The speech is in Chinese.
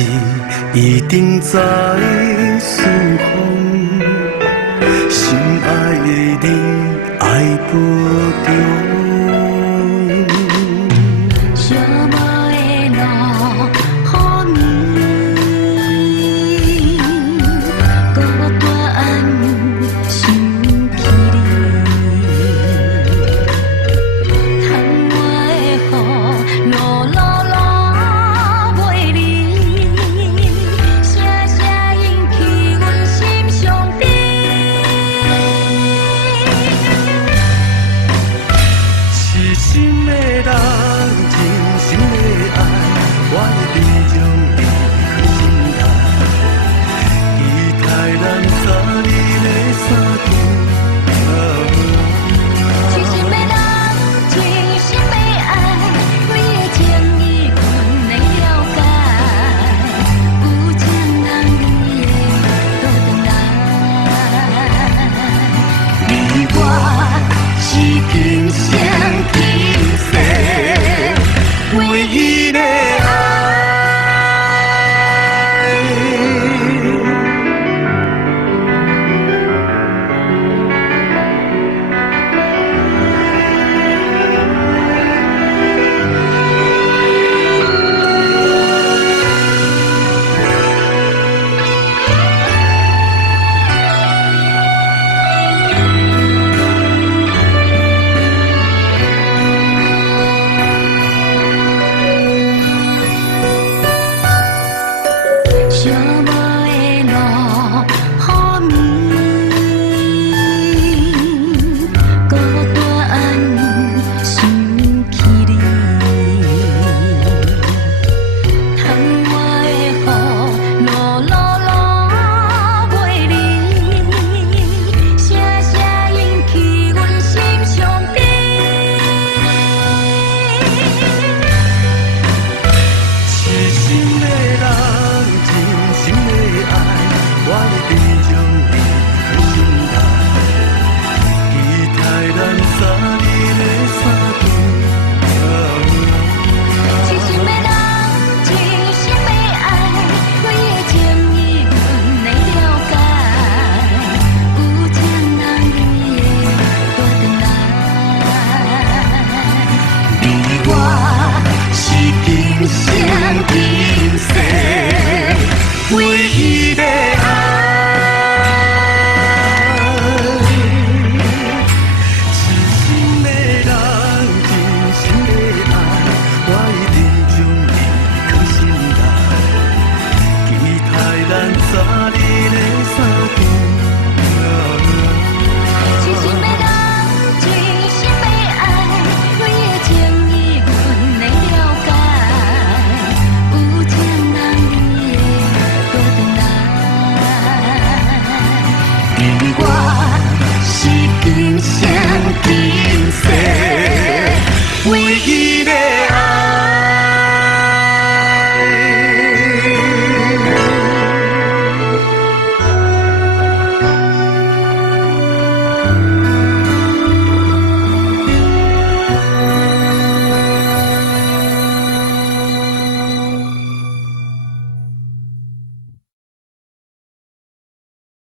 日一定在思风，心爱的你爱保重。寂寞的路好眠，孤单想起你，窗外的雨落落落袂离，声声引起阮心上悲。痴心的人，真心的爱，我一定将你放心内，期待咱早日的相见。真心的人，真心的爱，你的情意阮会了解，有情人你会倒转来，你我是今生今世唯一的爱。寂寞的路好眠，孤单想起你，窗外的雨落落落袂离，声声引起阮心上悲。痴心的人，真心的爱，我一定将你放心内，期待咱早日的相见。真心的人，真心的爱，你的情意阮会了解，有情人你会倒转来，你我是今生今世唯一的爱。痴心的人，真心的爱，我一定将你放心内，期待咱早日的相见。真心的人，真心的爱，你的情意阮会了解，有情人你会倒转来，你我是今生今世唯一。